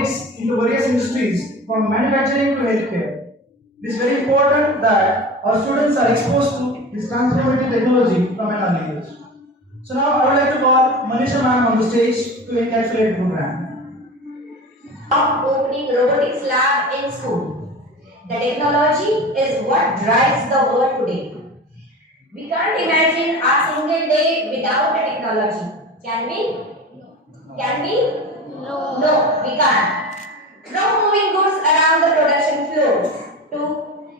robotics into various industries from manufacturing to healthcare. It is very important that our students are exposed to this transformative technology from an early age. So now I would like to call Manisha ma'am on the stage to encapsulate the program. Opening robotics lab in school. The technology is what drives the world today. We can't imagine a single day without a technology. Can we? Can we? No, we can't. From moving goods around the production floor to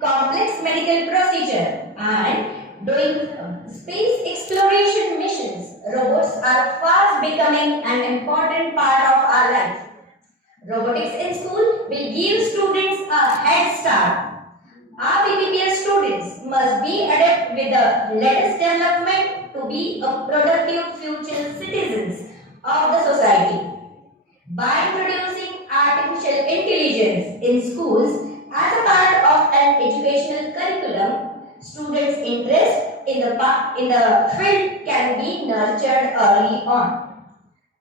complex medical procedure and doing space exploration missions, robots are fast becoming an important part of our life. Robotics in school will give students a head start. Our BBPS students must be adept with the latest development to be a productive future citizens of the society. By introducing artificial intelligence in schools as a part of an educational curriculum, students' interest in the field can be nurtured early on.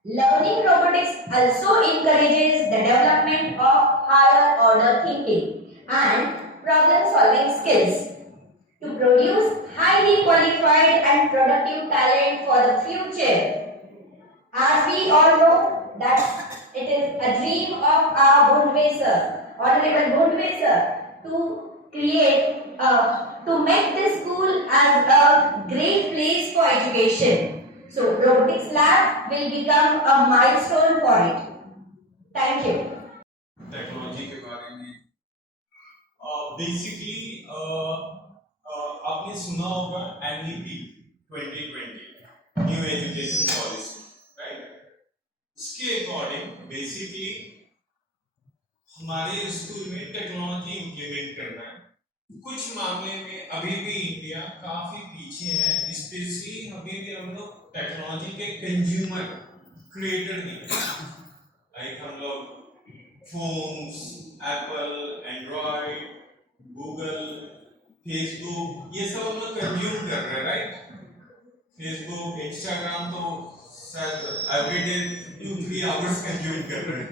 Learning robotics also encourages the development of higher order thinking and problem solving skills to produce highly qualified and productive talent for the future. As we all know that it is a dream of our Honorable Bundwe sir, to make this school as a great place for education. So robotics lab will become a milestone for it. Thank you. Technology के बारे में basically आपने सुना होगा NEP 2020 new education policy, right? उसके according basically हमारे school में technology implement करना है। कुछ मामले में अभी भी इंडिया काफी पीछे है, स्पेशली अभी भी हम लोग टेक्नोलॉजी के कंज्यूमर क्रिएटर नहीं है। लाइक हम लोग phones, Apple, Android, Google, Facebook, ये सब हम लोग कंज्यूम कर रहे हैं, राइट? फेसबुक, इंस्टाग्राम तो शायद एवरीडे 2-3 आवर्स कंज्यूम कर रहे हैं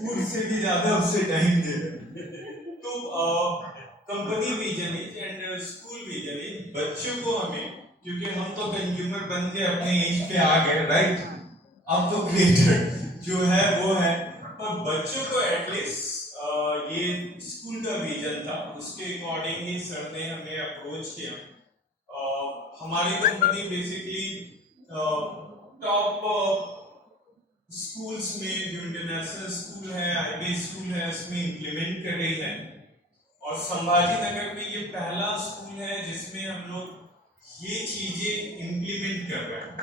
फूड से भी ज्यादा उससे टाइम दे रहे हैं। तो company vision and school vision बच्चों को हमें, क्योंकि हम तो कंज्यूमर बन के अपने एज पे आ गए, राइट? अब तो क्रिएटर जो है वो है, पर बच्चों को एटलीस्ट ये स्कूल का विजन था, उसके अकॉर्डिंग ही सर ने हमें अप्रोच किया। हमारी कंपनी बेसिकली टॉप स्कूल्स में जो इंटरनेशनल स्कूल है, IB स्कूल है, उसमें इम्प्लीमेंट कर रही है। और संभाजी नगर में ये पहला स्कूल है जिसमें हम लोग ये चीजें इम्प्लीमेंट कर रहे हैं।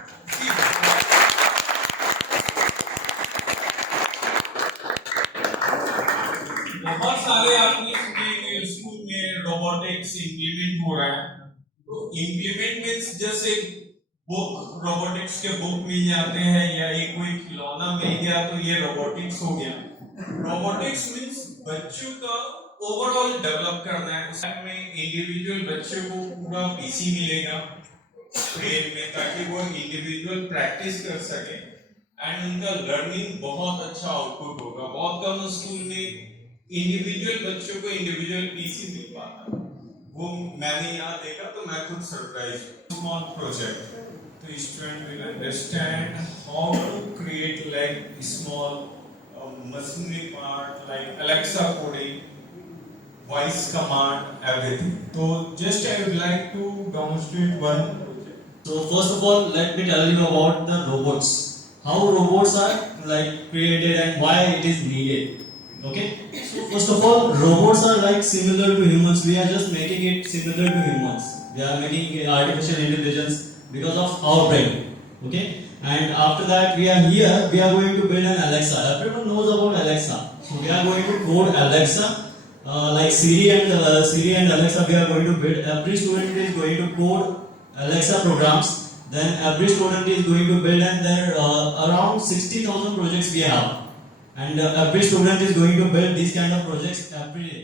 बहुत सारे आपने सुने स्कूल में रोबोटिक्स इम्प्लीमेंट हो रहा है। तो इम्प्लीमेंट मीन्स जैसे बुक, रोबोटिक्स के बुक मिल जाते हैं या एक कोई खिलौना मिल गया तो ये रोबोटिक्स हो गया। रोबोटिक्स मीन्स बच्चों का ओवरऑल डेवलप करना है। उसमें इंडिविजुअल बच्चों को पूरा पीसी मिलेगा ब्रेन में, ताकि वो इंडिविजुअल प्रैक्टिस कर सके एंड उनका लर्निंग बहुत अच्छा आउटपुट होगा। बहुत कम स्कूल में इंडिविजुअल बच्चों को इंडिविजुअल पीसी मिल पाता, वो मैंने यहाँ देखा तो मैं खुद सरप्राइज। स्मॉल प्रोजेक्ट तो student will understand how to create like small machinery part like Alexa coding, voice command, everything. So just I would like to demonstrate one. So first of all, let me tell you about the robots. How robots are like created and why it is needed. Okay. So first of all, robots are like similar to humans. We are just making it similar to humans. We are making artificial intelligence because of our brain. Okay. And after that, we are here. We are going to build an Alexa. Everyone knows about Alexa. So we are going to code Alexa. Like Siri and Alexa, we are going to build. Every student is going to code Alexa programs. Then every student is going to build, and there around 60,000 projects we have. And every student is going to build these kind of projects every day.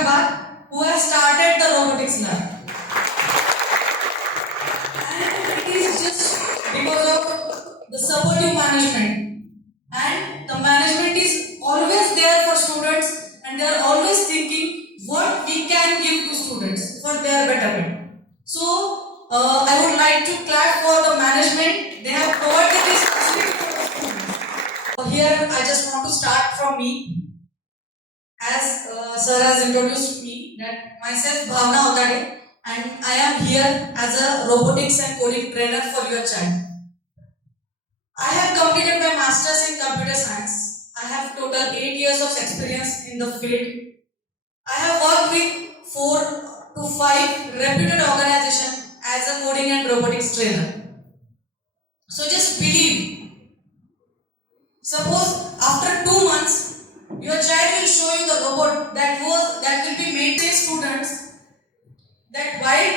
Aurangabad who have started the robotics lab. And it is just because of the supportive management. And the management is always there for students and they are always thinking what we can give to students for their betterment. So, I would like to clap for the management. They have provided this facility for the students. Here, I just want to start from me. As sir has introduced me, that myself Bhavna Otade, and I am here as a robotics and coding trainer for your child. I have completed my masters in computer science. I have total 8 years of experience in the field. I have worked with 4 to 5 reputed organizations as a coding and robotics trainer. So just believe. Suppose after 2 months, your child will show you the robot that will be made by students, that while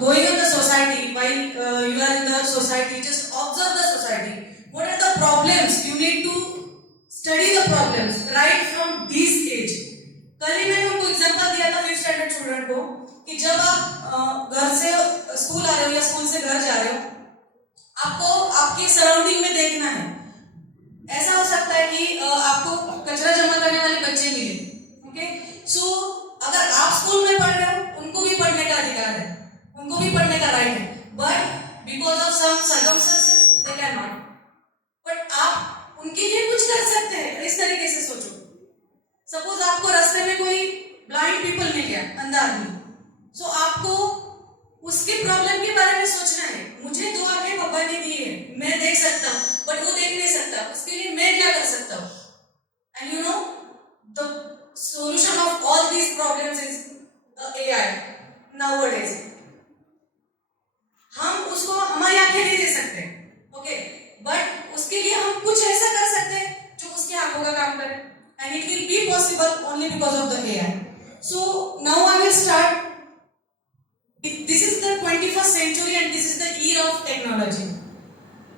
going in the society, while you are in the society, just observe the society. What are the problems? You need to study the problems right from this age. कल ही मैंने उनको example दिया था 5th standard student को कि जब आप घर से स्कूल आ रहे हो या स्कूल से घर जा रहे हो, आपको आपकी सराउंडिंग में देखना है. ऐसा हो सकता है कि आपको कचरा जमा करने वाले बच्चे मिले, ओके? सो अगर आप स्कूल में पढ़ रहे हो, उनको भी पढ़ने का अधिकार है, उनको भी पढ़ने का राइट है, but because of some circumstances they can not. But आप उनके लिए कुछ कर सकते हैं. इस तरीके से सोचो. सपोज आपको रास्ते में कोई ब्लाइंड पीपल मिल गया, अंधा आदमी, सो आपको उसके प्रॉब्लम के बारे में सोचना है. मुझे 2 आंखें भगवान ने दी है, मैं देख सकता हूँ, बट वो देख नहीं सकता. उसके लिए मैं क्या कर सकता हूँ? And you know the solution of all these problems is AI nowadays. हम उसको हमारी आंखें नहीं दे सकते, ओके, बट उसके लिए हम कुछ ऐसा कर सकते हैं जो उसकी आंखों का काम करे, and it will be possible only because of the AI. So now I will start. This is the 21st century and this is the era of technology.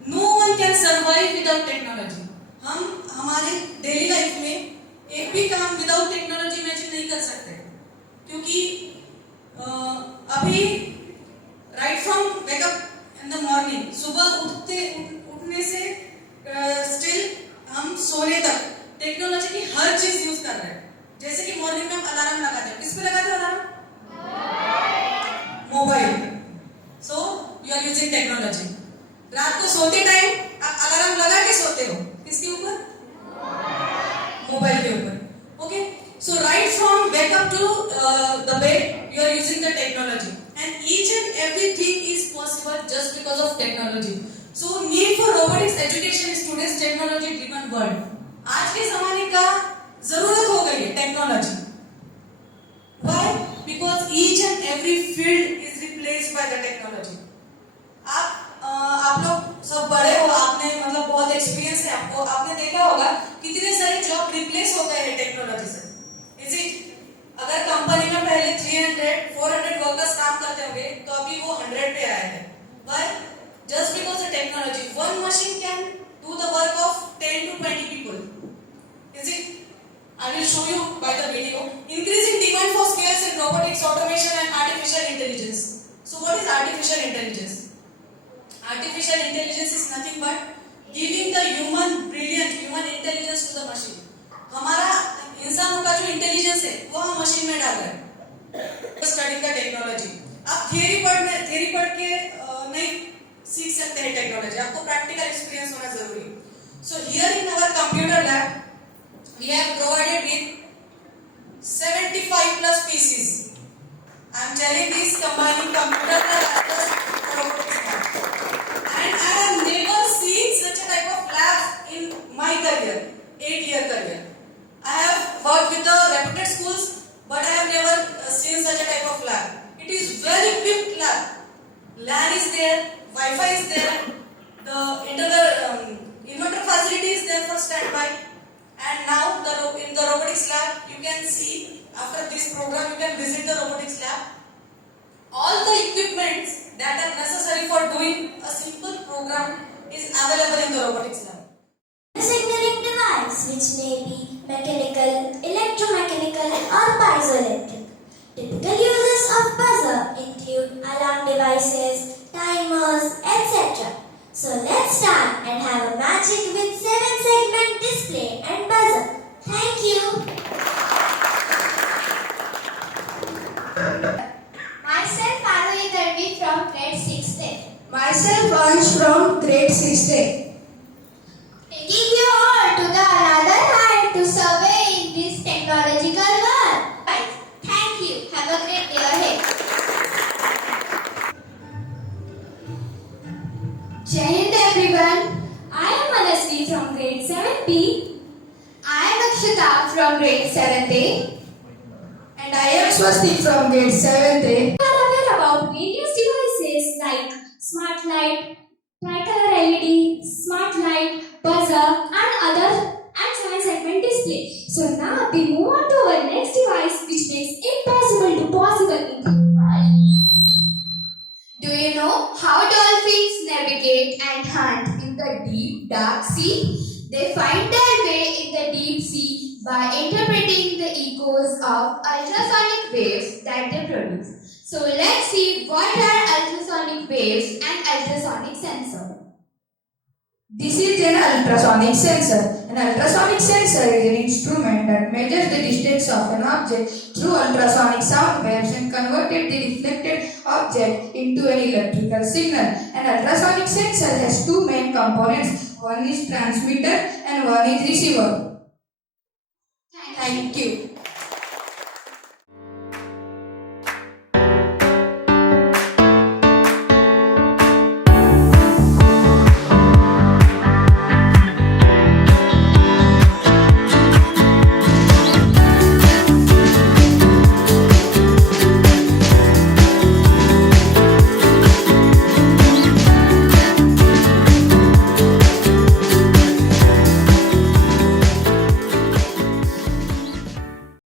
No one can survive without technology. हम हमारे daily life में एक भी काम without technology imagine नहीं कर सकते, क्योंकि अभी right from wake up in the morning, सुबह उठने से स्टिल हम सोने तक टेक्नोलॉजी की हर चीज यूज कर रहे हैं. जैसे कि मॉर्निंग में हम अलार्म लगाते हैं, किस पे लगाते हैं alarm? Mobile. So you are using technology. रात को सोते टाइम आप अलार्म लगा के सोते हो, किसके ऊपर? मोबाइल के ऊपर, okay? So right from wake up to the bed you are using the technology, and each and everything is possible just because of technology. So need for robotics education is today's technology driven world. आज के जमाने का जरूरत हो गई है technology. Why? Because each and every field is replaced by the technology. आप लोग सब बड़े हो, आपने मतलब बहुत एक्सपीरियंस है आपको, आपने देखा होगा कितने सारे जॉब रिप्लेस हो गए हैं टेक्नोलॉजी से. Is it? अगर कंपनी में पहले 300-400 वर्कर्स काम करते होंगे तो अभी वो 100 पे आए हैं. Why? Just because the technology. One machine can do the work of 10 to 20 people. Is it? I will show you by the video. Increasing demand for skills in robotics, automation and artificial intelligence. So what is artificial intelligence? Artificial intelligence is nothing but giving the brilliant human intelligence to the machine. हमारा इंसानों का जो intelligence है वो हम machine में डाल रहे हैं. Studying the technology. आप थियरी पढ़ के नहीं सीख सकते हैं टेक्नोलॉजी. आपको प्रैक्टिकल एक्सपीरियंस होना जरूरी है. So here in our computer lab, we have provided with 75 plus PCs. I am telling this combining computer lab plus robotics lab. And I have never seen such a type of lab in my career, 8-year career. I have worked with the reputed schools, but I have never seen such a type of lab. It is very equipped lab. LAN is there, Wi-Fi is there, the inverter facility is there for standby. And now in the robotics lab, you can see after this program, you can visit the robotics lab. All the equipments that are necessary for doing a simple program is available in the robotics lab. A signaling device which may be mechanical, electromechanical or bicycle So let's start and have a magic with 7-segment display and buzzer. Thank you. Myself Parvati Darvi from grade 6th. Myself Ansh from grade 6th. Taking you all to the another height to survey in this technological world. Right. Thank you. Have a great day ahead. Jai Hind everyone. I am Manasvi from grade 7B. I am Akshita from grade 7A. And I am Swasti from grade 7th. We are aware about various devices like smart light, tricolor LED, smart light, buzzer and other and 7-segment display. So now we move on to our next device which makes impossible to possible in the world. Do you know how dolphins navigate and hunt in the deep dark sea? They find their way in the deep sea by interpreting the echoes of ultrasonic waves that they produce. So let's see what are ultrasonic waves and ultrasonic sensor. This is an ultrasonic sensor. An ultrasonic sensor is an instrument that measures the distance of an object through ultrasonic sound waves and converted the reflected object into an electrical signal. An ultrasonic sensor has two main components. One is transmitter and one is receiver. Thank you.